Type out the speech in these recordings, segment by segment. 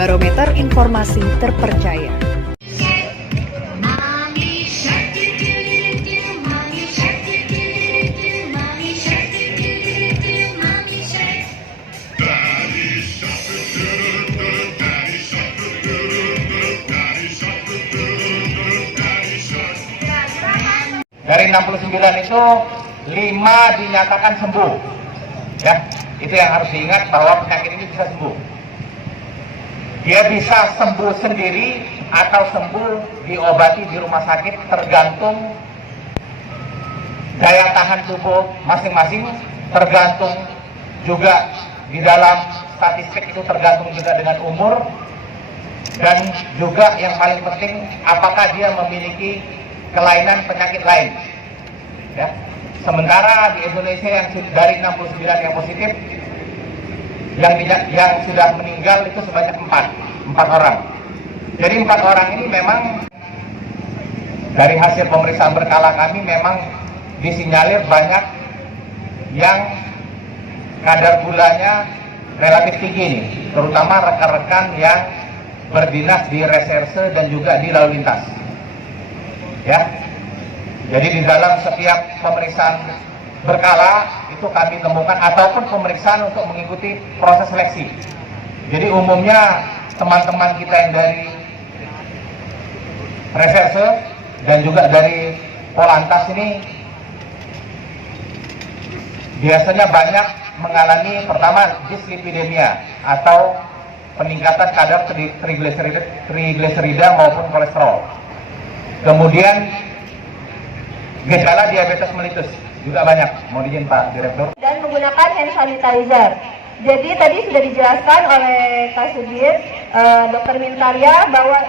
Barometer Informasi Terpercaya. Dari 69 itu 5 dinyatakan sembuh. Ya, itu yang harus diingat bahwa penyakit ini bisa sembuh. Dia bisa sembuh sendiri atau sembuh diobati di rumah sakit, tergantung daya tahan tubuh masing-masing, tergantung juga di dalam statistik itu tergantung juga dengan umur, dan juga yang paling penting apakah dia memiliki kelainan penyakit lain. Ya. Sementara di Indonesia yang dari 69 yang positif, yang sudah meninggal itu sebanyak 4 orang. Jadi 4 orang ini memang dari hasil pemeriksaan berkala kami memang disinyalir banyak yang kadar gulanya relatif tinggi nih, terutama rekan-rekan yang berdinas di reserse dan juga di lalu lintas. Ya, jadi di dalam setiap pemeriksaan berkala itu kami temukan ataupun pemeriksaan untuk mengikuti proses seleksi. Jadi umumnya teman-teman kita yang dari reserse dan juga dari Polantas ini biasanya banyak mengalami pertama dislipidemia atau peningkatan kadar trigliserida maupun kolesterol. Kemudian gejala diabetes mellitus juga banyak. Mohon izin Pak Direktur. Dan menggunakan hand sanitizer. Jadi tadi sudah dijelaskan oleh Kak Sudir, Dr. Mintarya bahwa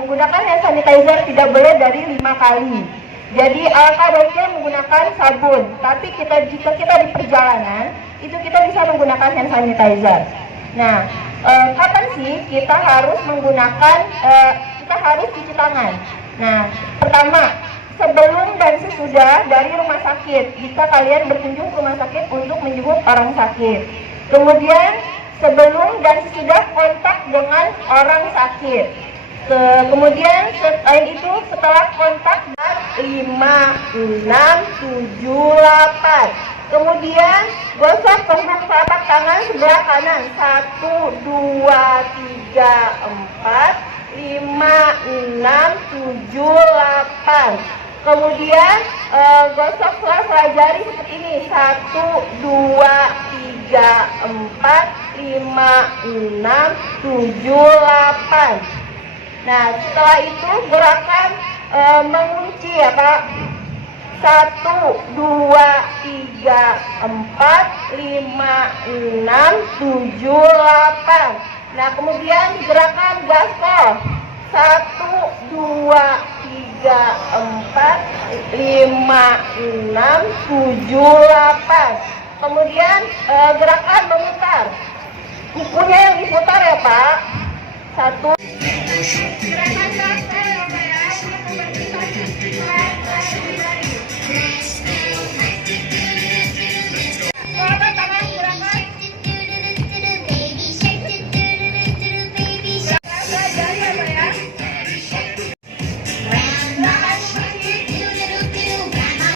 menggunakan hand sanitizer tidak boleh dari 5 kali. Jadi alangkah baiknya menggunakan sabun. Tapi jika kita di perjalanan itu kita bisa menggunakan hand sanitizer. Nah, kapan sih kita harus menggunakan? Kita harus cuci tangan. Nah, pertama, sebelum dan sesudah dari rumah sakit, jika kalian berkunjung ke rumah sakit untuk menjenguk orang sakit. Kemudian, sebelum dan sesudah kontak dengan orang sakit. Kemudian, selain itu, setelah kontak 5, 6, 7, 8. Kemudian, gosok punggung telapak tangan sebelah kanan. 1, 2, 3, 4. 5, 6, 7, 8. Kemudian gosok sela-sela jari seperti ini. 1, 2, 3, 4, 5, 6, 7, 8. Nah, setelah itu gerakan mengunci ya Pak. 1, 2, 3, 4, 5, 6, 7, 8. Nah, kemudian gerakan gaspol. 1, 2, 3, 4, 5, 6, 7, 8. Kemudian gerakan memutar. Kukunya yang diputar ya Pak. 1. Gerakan gaspol ya Pak ya.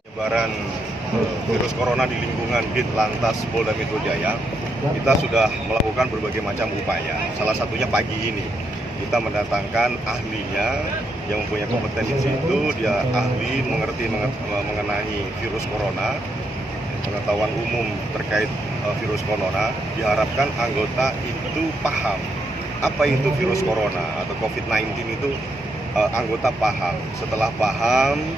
Penyebaran virus corona di lingkungan Ditlantas Polda Metro Jaya, kita sudah melakukan berbagai macam upaya. Salah satunya pagi ini kita mendatangkan ahlinya yang mempunyai kompetensi itu, dia ahli mengenai virus corona, pengetahuan umum terkait virus corona. Diharapkan anggota itu paham apa itu virus corona atau COVID-19 itu, anggota paham. Setelah paham,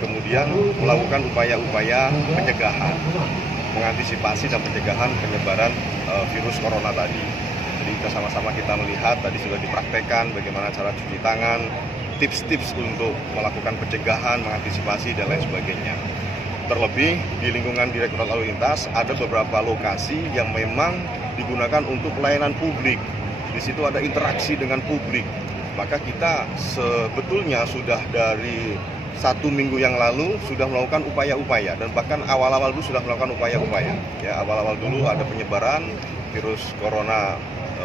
kemudian melakukan upaya-upaya pencegahan, mengantisipasi dan pencegahan penyebaran virus corona tadi. Jadi sama-sama kita melihat tadi sudah dipraktekkan bagaimana cara cuci tangan, tips-tips untuk melakukan pencegahan, mengantisipasi dan lain sebagainya. Terlebih di lingkungan Direktorat Lalu Lintas ada beberapa lokasi yang memang digunakan untuk pelayanan publik. Di situ ada interaksi dengan publik. Maka kita sebetulnya sudah dari 1 minggu yang lalu sudah melakukan upaya-upaya, dan bahkan awal-awal dulu sudah melakukan upaya-upaya. Ya, awal-awal dulu ada penyebaran virus corona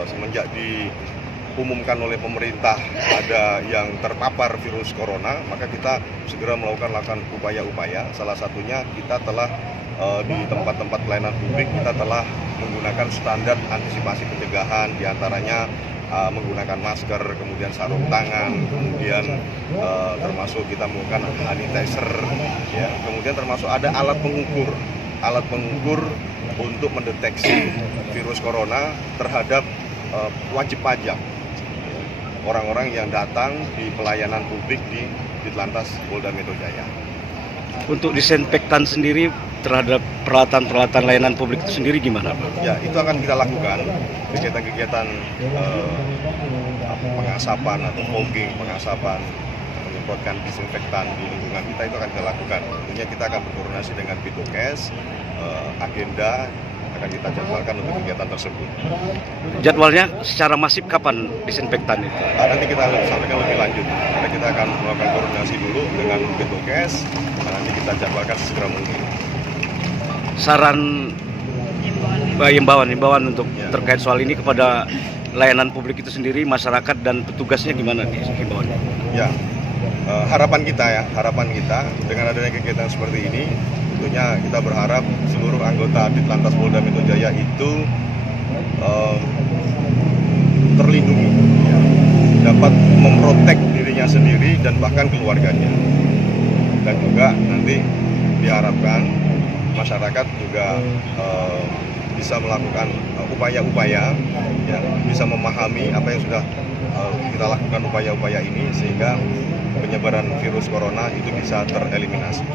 semenjak diumumkan oleh pemerintah ada yang terpapar virus corona, maka kita segera melakukan upaya-upaya. Salah satunya kita telah di tempat-tempat pelayanan publik kita telah menggunakan standar antisipasi pencegahan, diantaranya menggunakan masker, kemudian sarung tangan, kemudian termasuk kita menggunakan sanitizer, ya. Kemudian termasuk ada alat pengukur untuk mendeteksi virus corona terhadap wajib pajak orang-orang yang datang di pelayanan publik di Ditlantas Polda Metro Jaya. Untuk disinfektan sendiri terhadap peralatan-peralatan layanan publik itu sendiri gimana? Ya, itu akan kita lakukan kegiatan-kegiatan pengasapan atau fogging, pengasapan, menyemprotkan disinfektan di lingkungan kita, itu akan kita lakukan. Tentunya kita akan berkoordinasi dengan Bidokes, agenda akan kita jadwalkan untuk kegiatan tersebut. Jadwalnya secara masif kapan disinfektan itu? Nanti kita sampaikan lebih lanjut. Karena kita akan melakukan koordinasi dulu dengan Bidokes, nanti kita jadwalkan segera mungkin. Saran himbauan untuk terkait soal ini kepada layanan publik itu sendiri, masyarakat dan petugasnya gimana nih himbauannya? Ya, harapan kita dengan adanya kegiatan seperti ini, tentunya kita berharap seluruh anggota Ditlantas Polda Metro Jaya itu terlindungi, ya, dapat memprotek dirinya sendiri dan bahkan keluarganya. Dan juga nanti diharapkan masyarakat juga bisa melakukan upaya-upaya, ya, bisa memahami apa yang sudah kita lakukan upaya-upaya ini, sehingga penyebaran virus corona itu bisa tereliminasi.